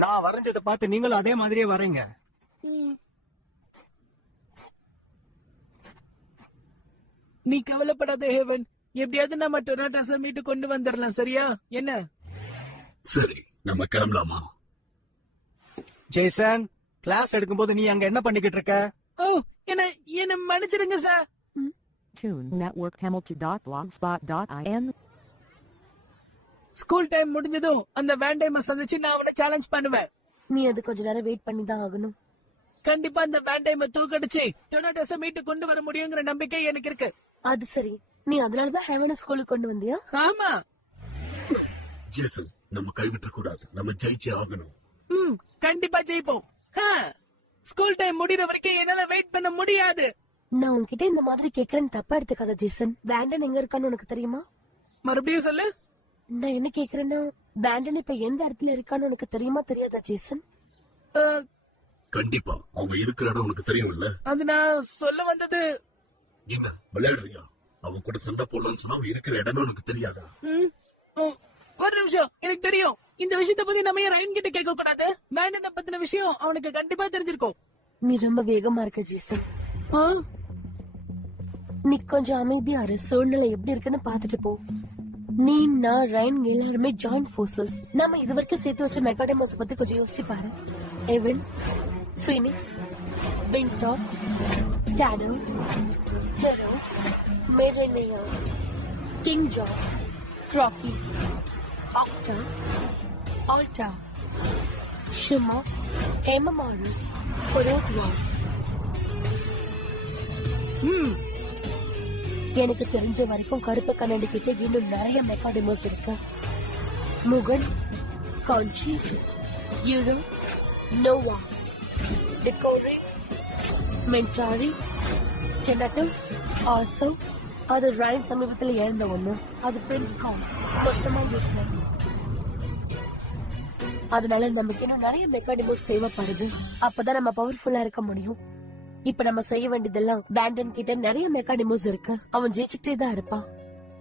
நான் வரைஞ்சதை பார்த்து நீங்களும் அதே மாதிரியே வரைங்க. நீ கவலைப்படாத ஹேவன், எப்படியாவது நம்ம டொனாட்டோஸ மீட்டு கொண்டு வந்துடலாம். சரியா? என்ன? சரி, நம்ம கிளம்பலாமா? ஜேசன், கிளாஸ் எடுக்கும்போது நீ அங்க என்ன பண்ணிக்கிட்டு இருக்க? ஓ, என்ன மன்னிச்சிருங்க sir. Tune Network Hamilton.blogspot.in. School time முடிஞ்சதும் அந்த வேண்டைம சந்திச்சு நான் அவனை சேலஞ்ச் பண்ணுவேன். நீ அது கொஞ்ச நேரம் வெயிட் பண்ணி தான் ஆகணும். கண்டிப்பா அந்த வேண்டைம தூக்கடிச்சு டொனாட்டோஸ மீட்டு கொண்டு வர முடியுங்கிற நம்பிக்கை எனக்கு இருக்கு. அது சரி, நீ அதனாலதான் ஹேவனை ஸ்கூலுக்கு கொண்டு வந்தியா? ஆமா. ஜேசன், நம்ம கைவிட்ட கூடாது. நம்ம ஜெயிச்சே ஆகணும். கண்டிப்பா ஜெயிப்போம். ஸ்கூல் டைம் முடிகிற வரைக்கும் என்னால வெயிட் பண்ண முடியாது. நான் உன்கிட்ட இந்த மாதிரி கேக்குறேன்னு தப்பா எடுத்துக்காத ஜேசன். வேண்டன் எங்க இருக்கான்னு உனக்கு தெரியுமா? மறுபடியும் சொல்லு. நான் என்ன கேக்குறேன்னா, வேண்டன் இப்ப எந்த இடத்துல இருக்கான்னு உனக்கு தெரியுமா தெரியாதா ஜேசன்? கண்டிப்பா அவன் இருக்கிற இடம் உனக்கு தெரியும்ல. அது நான் சொல்ல வந்தது. என்ன விளையாடுறியா? அவன் கூட சண்டை போடலாம்னு சொன்னா அவன் இருக்கிற இடமே உனக்கு தெரியாதா? ஒரு நிமிஷம், எனக்கு தெரியும். இந்த விஷயத்த பத்தி நம்ம ஏன் ரயன் கிட்ட கேட்க கூடாது? வேண்டனை பத்தின விஷயம் அவனுக்கு கண்டிப்பா தெரிஞ்சிருக்கும். நீ ரொம்ப வேகமா இருக்க ஜேசன். நீ கொஞ்சம் அமைதியா இரு, சூழ்நிலை எப்படி இருக்குன்னு பாத்துட்டு போ. நீ, நான், ரயன் எல்லாருமே ஜாயிண்ட் போர்சஸ். நம்ம இது வரைக்கும் சேர்த்து வச்ச மெகாடெமோஸ் பத்தி கொஞ்சம் யோசிச்சு பாரு. எவன், ஃபீனிக்ஸ், வின்டாப், டாடோ, ஜெரோ, மெரேனியா, கிங் ஜாஸ், கிராக்கி, ஆக்டா, ஆல்டா, ஷுமா, எமமாரு, பொரோட்டியா. எனக்கு தெரிஞ்ச வரைக்கும் கருப்பு கண்ணாடி கிட்ட இன்னும் நிறைய மெக்காடெமோஸ் இருக்கு. முகன், காஞ்சி, யூரோ, நோவா, டிகோரி, மென்டாரி, டெனட்டஸ், ஆர்சோ. அது ரயன் சமீபத்தில் இழந்த ஒண்ணு. அது பிரின்ஸ் கான். மொத்தமா இருக்கு. அதனால நமக்கு இன்னும் நிறைய மெக்காடெமோஸ் தேவைப்படுது. அப்பதான் நம்ம பவர்ஃபுல்லா இருக்க முடியும். இப்ப நம்ம செய்ய வேண்டியதெல்லாம், வேண்டன் கிட்ட நிறைய மெக்காடெமோஸ் இருக்கு. அவன் ஜெயிச்சுக்கிட்டே தான் இருப்பான்.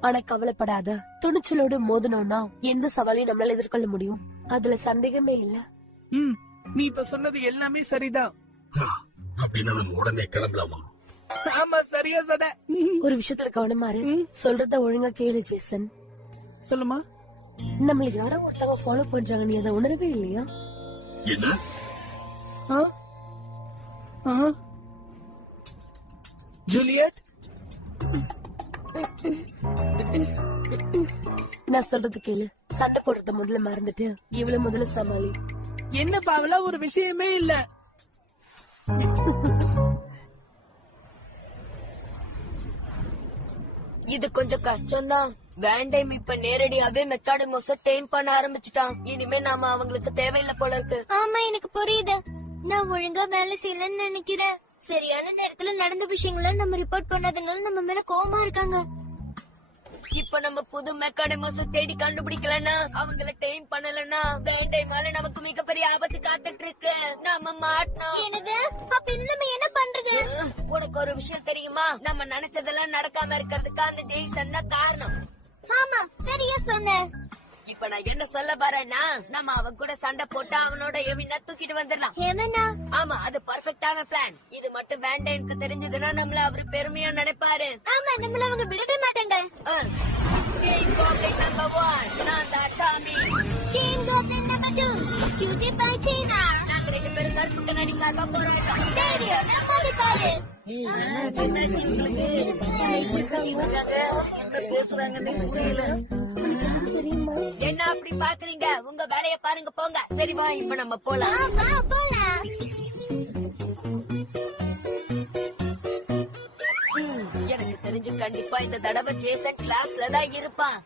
ஆனா கவலைப்படாத, துணிச்சலோடு மோதனோம்னா எந்த சவாலையும் நம்மளால எதிர்கொள்ள முடியும். அதுல சந்தேகமே இல்ல. நீ இப்ப சொன்னது எல்லாமே சரிதான். அப்படின்னா நம்ம உடனே கிளம்பலாமா? ஆமா, சரியா சொன்ன. ஒரு விஷயத்துல கவனமா இரு. சொல்றத ஒழுங்கா கேளு ஜேசன். சொல்லுமா. நம்மள யாரோ ஒருத்தவங்க ஃபாலோ பண்றாங்க, நீ அதை உணரவே இல்லையா? என்ன? ஜூலியட், நான் சொல்றது கேளு. சண்டை போடுறத முதல்ல மறந்துட்டு இவ்வளவு முதல்ல சமாளி. என்ன பாவலா, ஒரு விஷயமே இல்ல. இது கொஞ்சம் கஷ்டம்தான். வேண்டைம் இப்ப நேரடியாவே மெக்காடெமோஸ டெயின் பண்ண ஆரம்பிச்சுட்டான். இனிமே நாம அவங்களுக்கு தேவையில்லை போல இருக்கு. ஆமா, எனக்கு புரியுது. நான் ஒழுங்கா வேலை செய்யலன்னு நினைக்கிறேன். சரியான நேரத்துல நடந்த விஷயங்களை நம்ம ரிப்போர்ட் பண்ணதுனால நம்ம மேல கோவமா இருக்காங்க. இப்ப நம்ம புது மெக்காடெமோஸ தேடி கண்டுபிடிக்கலன்னா, அவங்கள டெயின் பண்ணலன்னா, வேண்டைமால நமக்கு மிகப்பெரிய ஆபத்து காத்துட்டு இருக்கு. நாம மாட்டோம். என்னது? அப்படின்னு நம்ம என்ன பண்றது? உனக்கு ஒரு விஷயம் தெரியுமா? நம்ம நினைச்சதெல்லாம் நடக்காம இருக்கிறதுக்கு அந்த ஜெய்சன் தான் காரணம். ஆமா, சரியா சொன்ன. இப்ப நான் என்ன சொல்ல வரேன்னா, நம்ம அவன் கூட சண்டை போட்டு அவனோட எவினா தூக்கிட்டு வந்துடலாம். ஏமனா? ஆமா, அது பர்ஃபெக்டான பிளான். இது மட்டும் வேண்டேனுக்கு தெரிஞ்சதுன்னா நம்மள அவரு பெருமையா நினைப்பாரு. ஆமா, நம்மள அவங்க விடவே மாட்டாங்க. கிங் காப்ளின் நம்பர் 1, நான் தான் Tommy. King goblin number 2, cutie pie Seena. நாங்க ரெண்டு பேரும் கருப்பு கண்ணாடி சார்பா போராடலாம். தெரியும், நம்ம பாரு. என்ன அப்படி பாக்குறீங்க? உங்க வேலைய பாருங்க, போங்க. சரி வா, இப்ப நம்ம போலாம். எனக்கு தெரிஞ்சு கண்டிப்பா இந்த தடவை ஜேசன் கிளாஸ்ல தான் இருப்பான்.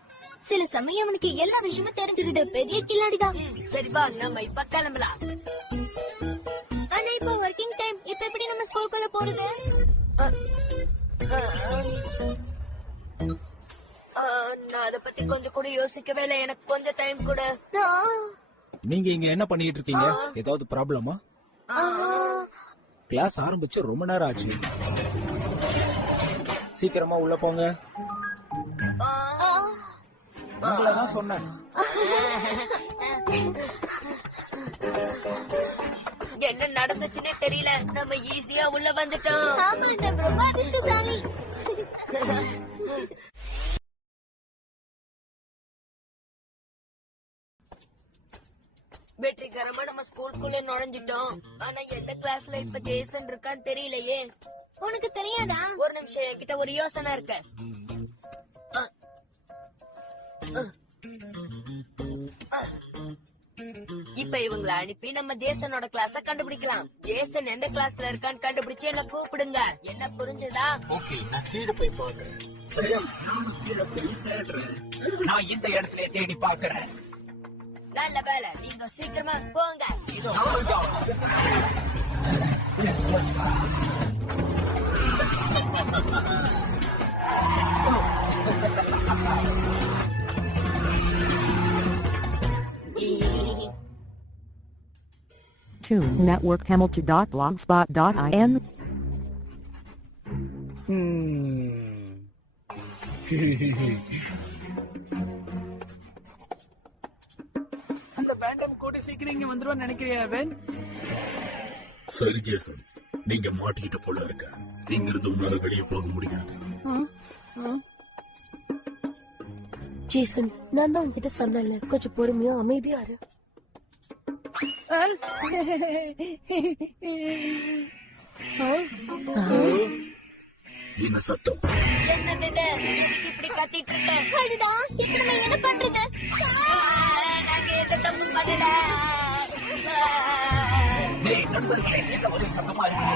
சில சமயம் அவனுக்கு எல்லா விஷயமும் தெரிஞ்சிருது. பெரிய கில்லாடிதான். சரி வா, நம்ம இப்ப கிளம்பலாம். ஆனா இப்ப ஒர்க்கிங் டைம். இப்ப எப்படி நம்ம ஸ்கூலுக்குள்ள போறது? நான் அத பத்தி கொஞ்சம் கூட யோசிக்கவே இல்லை. எனக்கு கொஞ்சம் டைம் கூட. நீங்க இங்க என்ன பண்ணிட்டு இருக்கீங்க? ஏதாவது ப்ராப்ளமா? கிளாஸ் ஆரம்பிச்சு ரொம்ப நேரம் ஆச்சு. சீக்கிரமா உள்ள போங்க. உங்களதான் சொன்னேன். என்ன நடந்துச்சுன்னே தெரியல, நம்ம ஈஸியா உள்ள வந்துட்டோம். ஆமா, நம்ம ரொம்ப அதிர்ஷ்டசாலி. வெற்றிகரமா நம்ம ஸ்கூலுக்குள்ள நுழைஞ்சிட்டோம். ஆனா எந்த கிளாஸ்ல இப்ப ஜேசன் இருக்கான்னு தெரியலையே. உனக்கு தெரியாதா? ஒரு நிமிஷம், என்கிட்ட ஒரு யோசனை இருக்கு. இப்ப இவங்களை அனுப்பி நம்ம ஜேசனோட கிளாஸ கண்டுபிடிக்கலாம். ஜேசன் எந்த கிளாஸ்ல இருக்கான்னு கண்டுபிடிச்சு என்ன கூப்பிடுங்க. என்ன புரிஞ்சுதா? ஓகே, நான் கீழே போய் பாக்குறேன். சரி, நானும் கீழே போய் தேடுறேன். நான் இந்த இடத்துல தேடி பாக்குறேன். நல்ல வேலை, நீங்க சீக்கிரமா போங்க. Tune Network Hamilton.blogspot.in. அந்த பேண்டம் கூட சீக்கிரம் இங்க வந்துருவான்னு நினைக்கிறியா அவன்? சரி ஜேசன், நீங்க மாட்டிக்கிட்ட போல இருக்க. இங்கிருந்து உன்னால வெளியே போக முடியாது. ஜேசன், நான் தான் உன்கிட்ட சொன்னேன்ல, கொஞ்சம் பொறுமையா அமைதியா இரு. என்ன சத்தம்? என்னது இது? எதுக்கு இப்படி கத்திட்டு இருக்க? அடடா, இப்ப நம்ம என்ன பண்றது? நாங்க எந்த தப்பு பண்ணல. டேய் நண்பர்களே, என்ன ஒரே சத்தமா இருக்கு?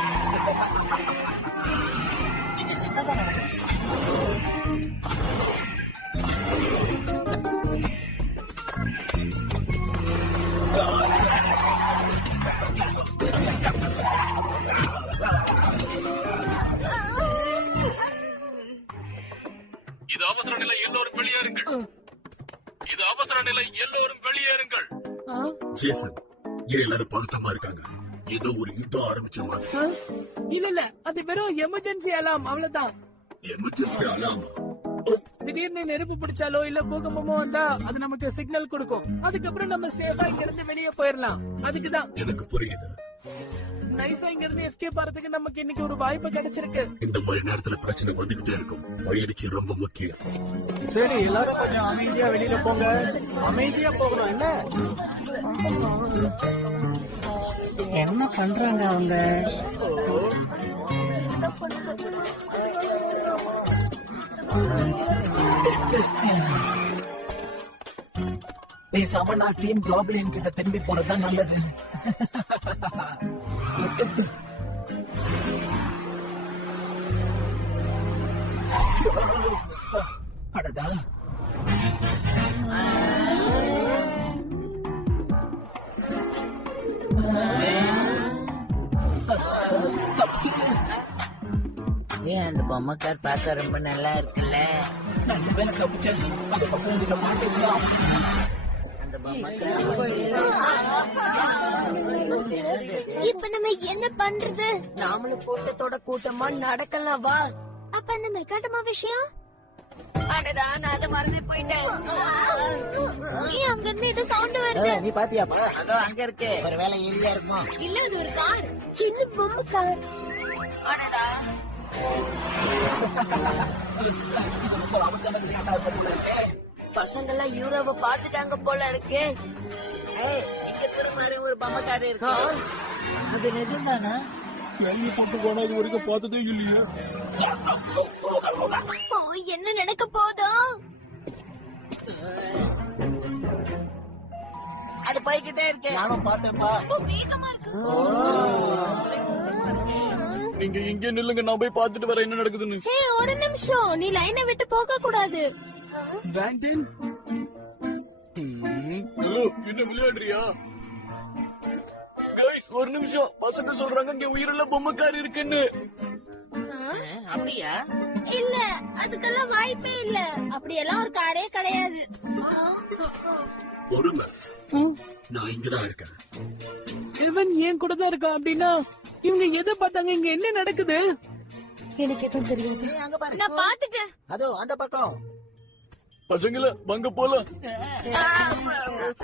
இது அவசர நிலை, எல்லோரும் வெளியேறுங்கள். இது அவசர நிலை, எல்லோரும் வெளியேறுங்கள். ஜேசன், ஏன் எல்லாரும் பதட்டமா இருக்காங்க? ஏதோ ஒரு யுத்தம் ஆரம்பிச்ச மாதிரி. இல்ல இல்ல, அது வெறும் எமர்ஜென்சி அலாம், அவ்வளவுதான். எமர்ஜென்சி அலாம். திடீர்னு நெருப்பு பிடிச்சாலோ இல்ல பூகம்பமோ வந்தா அது நமக்கு சிக்னல் கொடுக்கும். அதுக்கப்புறம் நம்ம சேஃபா இங்க இருந்து வெளியே போயிடலாம். அதுக்குதான் எனக்கு புரியுது. நைஸா இங்க இருந்து எஸ்கேப் ஆறதுக்கு நமக்கு இன்னைக்கு ஒரு வாய்ப்பு கிடைச்சிருக்கு. இந்த மாதிரி நேரத்துல பிரச்சனை வந்துகிட்டே இருக்கும். பயிற்சி ரொம்ப முக்கியம். சரி, எல்லாரும் கொஞ்சம் அமைதியா வெளியில போங்க. அமைதியா போகணும். என்ன பண்றாங்க அவங்க? பேசாம நான் டீம் காப்ளின் கிட்ட திரும்பி போனதுதான் நல்லது. அடடா, ஏன் அந்த பொம்மை கார் பார்க்க ரொம்ப நல்லா இருக்குல்ல? நல்ல வேலை தப்பிச்சேன். அந்த பசங்க மாட்டேங்கிறான். அந்த பொம்மை கார் இப்ப நம்ம என்ன பண்றது? நாமளும் கூட்டத்தோட கூட்டமா நடக்கலாம், வா. அப்ப அந்த மெக்காட்டமா விஷயம்? அடடா, நான் அதை மறந்து போயிட்டேன். ஏன் அங்க இருந்து ஏதோ சவுண்ட் வருது? நீ பாத்தியாப்பா? அதோ அங்க இருக்கு. ஒரு வேலை ஏரியா இருக்குமா? இல்ல, அது ஒரு கார், சின்ன பொம்மை கார். அடடா, பசங்க எல்லாம் யூரோவை பாத்துட்டாங்க போல இருக்கு. இங்க திரும்ப ஒரு பொம்மை கார் இருக்கு. அது நிஜம்தானா? வெளியே போட்டு போனா இது வரைக்கும் பார்த்ததே இல்லையே. ஓ, என்ன நடக்க போதோ? அது போய்கிட்டே இருக்கு. நானும் பார்த்தேன்ப்பா. வேகமா இருக்கு. நீங்க இங்கே நில்லுங்க, நான் போய் பார்த்துட்டு வரேன் என்ன நடக்குதுன்னு. ஹே, ஒரு நிமிஷம், நீ லைனை விட்டு போக கூடாது. பிராண்டன், ஹலோ, என்ன விளையாடுறியா? கைஸ், ஒரு நிமிஷம். பசங்க சொல்றாங்க இங்க உயிருள்ள பொம்மை கார் இருக்குன்னு. அப்படியா? இல்ல, அதுக்கெல்லாம் வாய்ப்பே இல்ல. அப்படியெல்லாம் ஒரு காரே கிடையாது. பொறுமை, நான் இங்கதான் இருக்கேன். இவன் ஏன் கூட தான் இருக்கான் அப்படின்னா இவங்க எதை பார்த்தாங்க? இங்க என்ன நடக்குது? எனக்கு எதுவும் தெரியாது. அங்க பாரு. நான் பாத்துட்டேன். அதோ அந்த பக்கம். பசங்கள வாங்க போலாம்.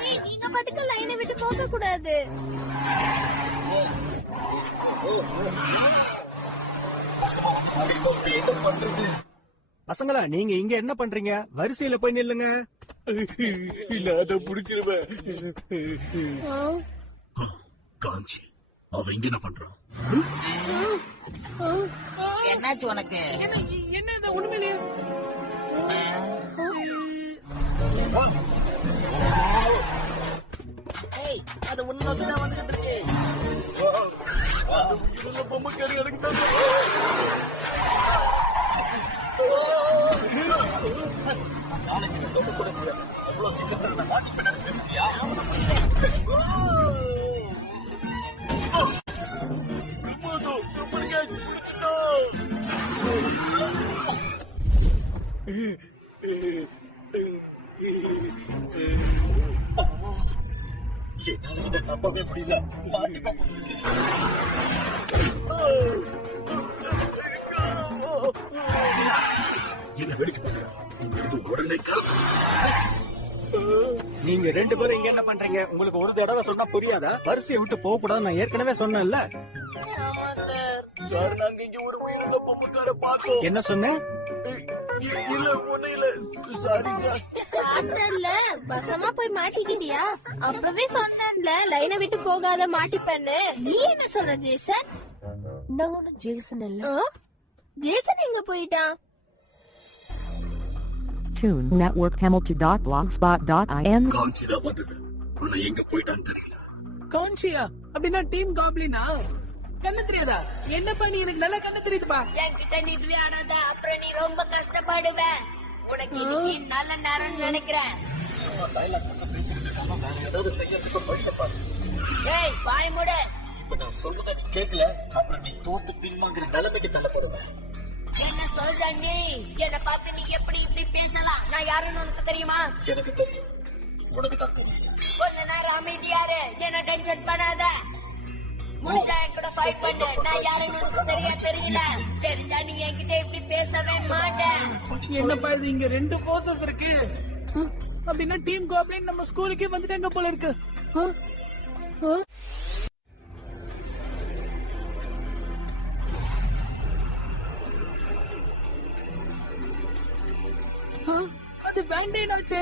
ஏய், நீங்க பாட்டுக்கு லைனை விட்டு போக கூடாது. பசங்களா நீங்க இங்க என்ன பண்றீங்க? வரிசையில போய் நில்லுங்க. இல்ல அத புடிச்சிருவேன். காஞ்சி அவ இங்க என்ன பண்றான்? என்னாச்சு உனக்கு? என்ன இது உண்மையிலேயே? ஏய், அது உன்னோக்கி தான் வந்துட்டு இருக்கு. பொம்மைக்காரி எனக்கு தான் அவ்வளவு சீக்கிரத்துல நான் மாட்டி பின்னாடியா? என்னால இதை நம்பவே முடியல. என்ன வேடிக்கை பாக்குற? உடனே நீங்க 2 பேரும் இங்க என்ன பண்றீங்க? உங்களுக்கு ஒரு தடவை சொன்னா புரியாதா? வரிசையை விட்டு போக கூடாது நான் ஏற்கனவே சொன்னேன்ல. சார் நாங்க இங்க ஒரு உயிரிழந்த பொம்மைக்கார பார்த்தோம். என்ன சொன்னேன்? இல்ல ஒண்ணு இல்ல. Sorry sir. பார்த்தல பசமா போய் மாட்டிக்கிட்டியா? அப்பவே சொன்னேன்ல லைனை விட்டு போகாத மாட்டிப்பேன்னு. நீ என்ன சொல்ற ஜேசன்? நான் ஒன்னும் ஜேசன் இல்ல. ஜேசன் எங்க போயிட்டான்? Toon Network Hamilton.blogspot.in. காஞ்சிதான் வந்தது. ஆனா எங்க போயிட்டான்னு தெரியல. கான்சியா அப்படின்னா டீம் காப்ளினா? கண்ணு தெரியாதா? என்ன பண்ணி எனக்கு நல்லா கண்ணு தெரியுதுப்பா. என்கிட்ட நீ விளையாடாத, அப்புறம் நீ ரொம்ப கஷ்டப்படுவ. உனக்கு இன்னைக்கு நல்ல நேரம் நினைக்கிறேன். சும்மா டைலாக் மட்டும் பேசிக்கிட்டு இருக்காம வேற ஏதாவது செய்யறதுக்கு வழியை பாரு. ஏய், வாய் மூடு. இப்ப நான் சொல்றத நீ கேட்கல, அப்புறம் நீ தோத்து பின்வாங்குற நிலைமைக்கு தள்ளப்படுவேன். என்ன சொல்ற நீ? என்ன பார்த்து நீ எப்படி இப்படி பேசலாம்? நான் யாருன்னு உனக்கு தெரியுமா? எனக்கு தெரியும், உனக்கு தான் தெரியல. கொஞ்ச நேரம் அமைதியாரு, என்ன டென்ஷன் பண்ணாத. முடிஞ்சா என் கூட ஃபைட் பண்ணு. நான் யாருன்னு உனக்கு தெரியல. தெரிஞ்சா நீ என்கிட்ட இப்படி பேசவே மாட்டேன். என்னப்பா இது, இங்க 2 போர்சஸ் இருக்கு. அப்படின்னா டீம் காப்ளின் நம்ம ஸ்கூலுக்கே வந்துட்டாங்க போல இருக்கு. அது வேண்டேன் ஆச்சு.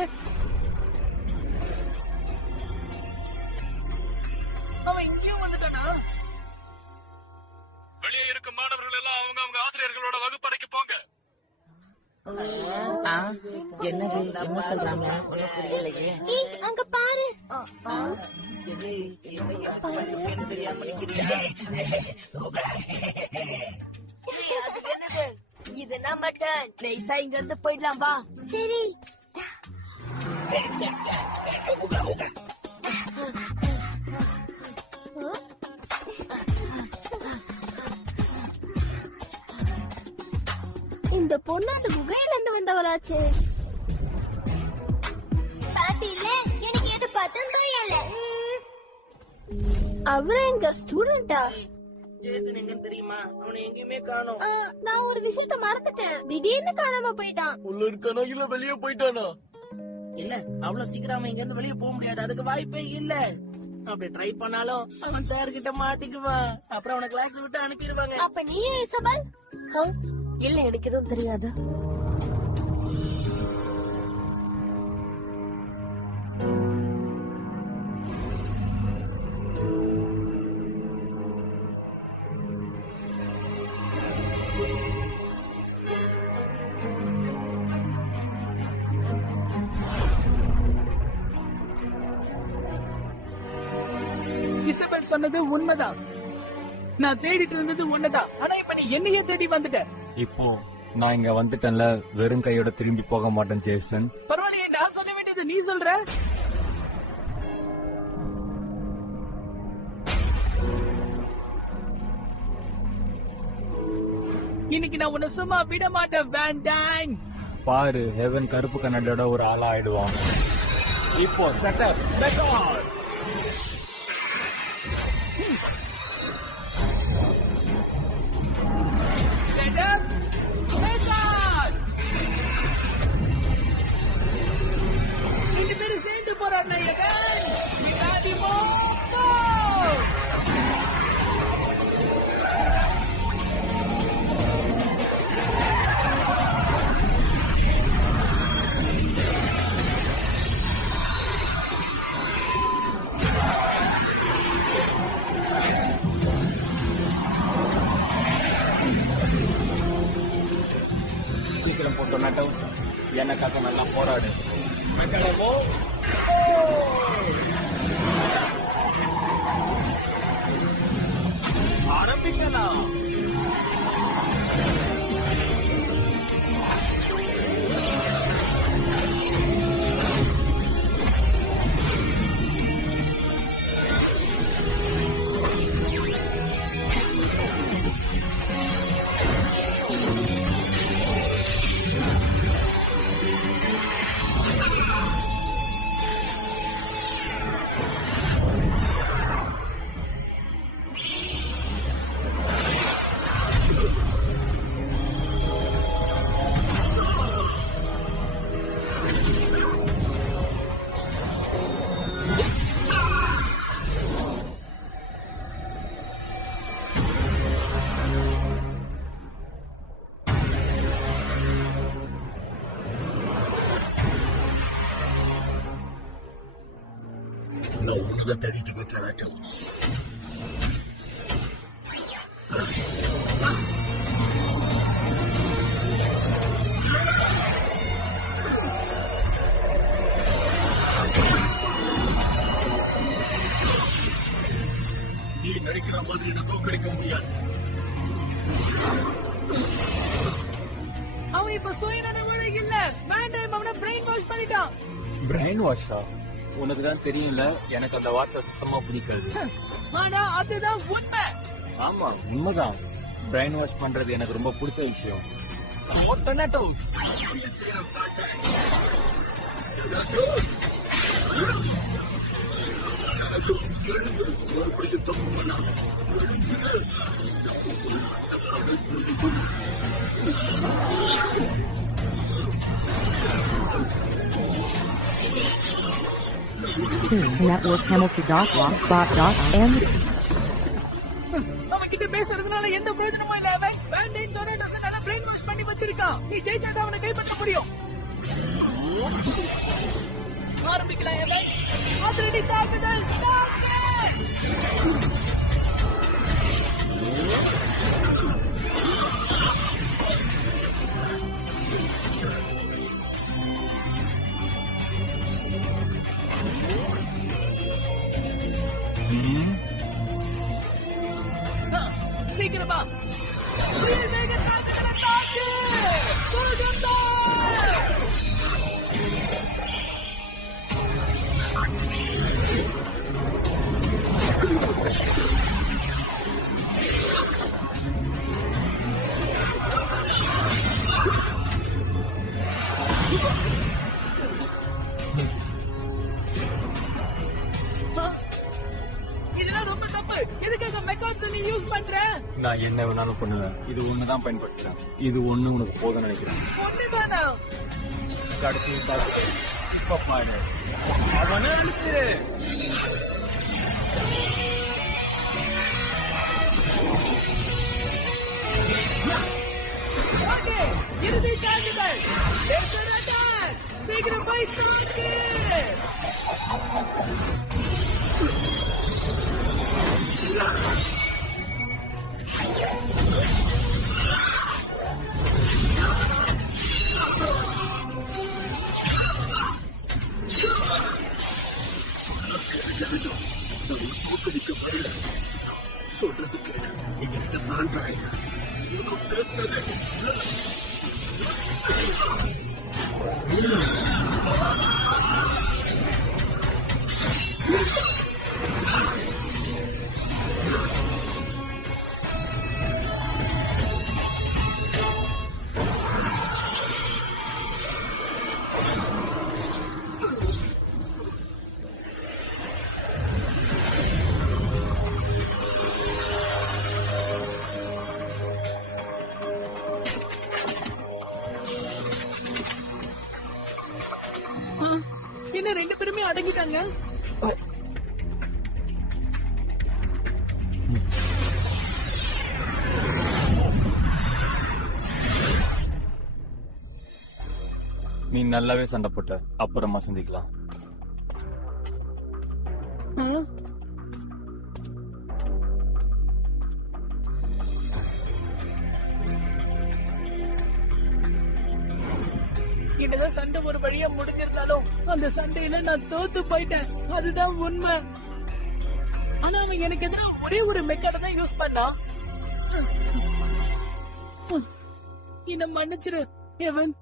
அவன் இங்கேயும் வந்துட்டானா? வெளியே இருக்கும் மாணவர்கள் எல்லாம் அவங்க ஆசிரியர்களோட வகுப்பறைக்கு போங்க. என்னது என்ன சொல்றாங்க? ஒன்னும் புரியலையே. ஏய், அங்க பாரு. அது என்னது? இது நம்ம டர்ன். நைஸா இங்க இருந்து போயிடலாம் வா. சரி. இந்த பொண்ணு அந்த குகையில இருந்து வந்தவளாச்சு. பாத்தீங்கள, எனக்கு எது பார்த்தா புரியல. அவ எங்க ஸ்டூடெண்டா? ஜேசன் எங்கன்னு தெரியுமா? அவனை எங்கேயுமே காணோம். நான் ஒரு விஷயத்த மறந்துட்டேன். திடீர்னு காணாம போயிட்டான். உள்ள இருக்கானா இல்ல வெளியே போயிட்டானா? இல்ல, அவ்வளவு சீக்கிரம் அவன் இங்க இருந்து வெளியே போக முடியாது. அதுக்கு வாய்ப்பே இல்ல. அப்படி ட்ரை பண்ணாலும் அவன் சார் கிட்ட மாட்டிக்குவான். அப்புறம் அவனை கிளாஸ் விட்டு அனுப்பிடுவாங்க. அப்ப நீ இசபல்? இல்ல, எனக்கு எதுவும் தெரியாது. இசபெல் சொன்னது உண்மைதான். நான் தேடிட்டு இருந்தது உண்மைதான். ஆனா இப்ப நீ என்னையே தேடி வந்துட்ட. இப்போ நான் இங்க வந்துட்டேன்ல, வெறும் கையோட திரும்பி போக மாட்டேன் ஜேசன். பரவாயில்லையே, நான் சொல்ல வேண்டியது நீ சொல்ற. இன்னைக்கு நான் உன்னை சும்மா விட மாட்டேன் வேண்டாங். பாரு, ஹெவன் கருப்பு கண்ணாடியோட ஒரு ஆளா ஆயிடுவான். இப்போ செட்டப் ரெக்கார்ட். Setup record. பண்ணு. மெக்காடமோ ஆரம்பிக்கலாம். நான் உன்னதான் தேடிட்டு இருக்கேன் ராஜல். நீ நினைக்கிற மாதிரி என்ன தோக்கடிக்க முடியாது. அவன் இப்ப சுயநலவாதி இல்ல. மேண்டைம் அவனை பிரெயின் வாஷ் பண்ணிட்டான். பிரெயின் வாஷா? உனக்கு தான் தெரியும்ல, எனக்கு அந்த வார்த்தை சுத்தமா பிடிக்காது. ஆனா அதுதான் உண்மை. ஆமா உண்மைதான். பிரெயின் வாஷ் பண்றது எனக்கு ரொம்ப பிடிச்ச விஷயம். Network Hamilton.blogspot.in. அவன் கிட்ட பேசுறதுனால எந்த பிரயோஜனமும் இல்ல. அவன் பேண்டைன் டொரேட்டோஸ் நல்லா பிரெயின் வாஷ் பண்ணி வச்சிருக்கான். நீ ஜெயிச்சாதான் அவனை கைப்பற்ற முடியும். ஆரம்பிக்கலாம். அவன் அதிரடி தாக்குதல். சீக்கிரமா இதெல்லாம் ரொம்ப தப்பு. எதுக்காக மெக்கான்ஸ் நீ யூஸ் பண்ற? நான் என்ன வேணாலும் பண்ணுவேன். இது ஒண்ணுதான் பயன்படுத்துறேன். இது ஒண்ணு உனக்கு போதும் நினைக்கிறேன். ஒண்ணுதானா? கடைசி தாக்குதல். இப்ப பாரு. அவனை அழிச்சிரு. ஓகே, இறுதி தாக்குதல். Laser attack. சீக்கிரம் போய் தாக்கு. சொல்றது கேளு. என்கிட்ட சரண்டர் பேசுறது. என்ன ரெண்டு பேருமே அடங்கிட்டாங்க? நீ நல்லாவே சண்டை போட்ட. அப்புறமா சந்திக்கலாம். என்னதான் சண்டை ஒரு வழியா முடிஞ்சிருந்தாலும் அந்த சண்டையில நான் தோத்து போயிட்டேன். அதுதான் உண்மை. ஆனா அவன் எனக்கு எதிராக ஒரே ஒரு மெக்காட தான் யூஸ் பண்ணான். என்ன மன்னிச்சிரு எவன்.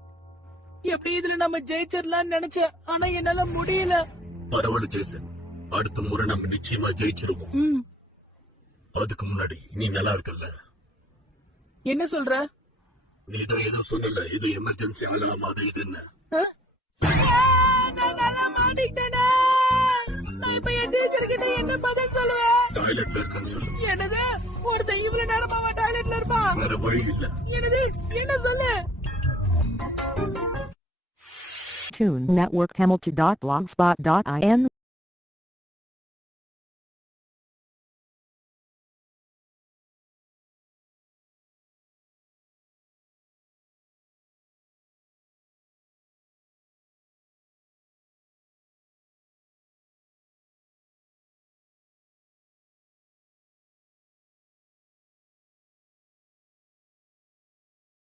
எப்படி இதுல நம்ம ஜெயிச்சிடலாம்னு நினைச்சேன். ஆனா என்னால முடியல. பரவாயில்ல ஜேசன், அடுத்த முறை நம்ம நிச்சயமா ஜெயிச்சிருவோம். அதுக்கு முன்னாடி நீ நல்லா இருக்கல்ல? என்ன சொல்ற? நீ ஏதோ சொன்னல, இது எமர்ஜென்சி ஆளாம அது இதுன்னு. நான் நல்லா மாட்டிக்கிட்டேனா? நான் இப்ப என் டீச்சர் கிட்ட என்ன பதில் சொல்லுவேன்? டாய்லெட்ல இருக்கன்னு சொல்லு. என்னது? ஒருத்தன் இவ்வளவு நேரமாவா டாய்லெட்ல இருப்பான்? வேற வழி இல்ல. என்னது? என்ன சொல்லு? Toon Network Hamilton.blogspot.in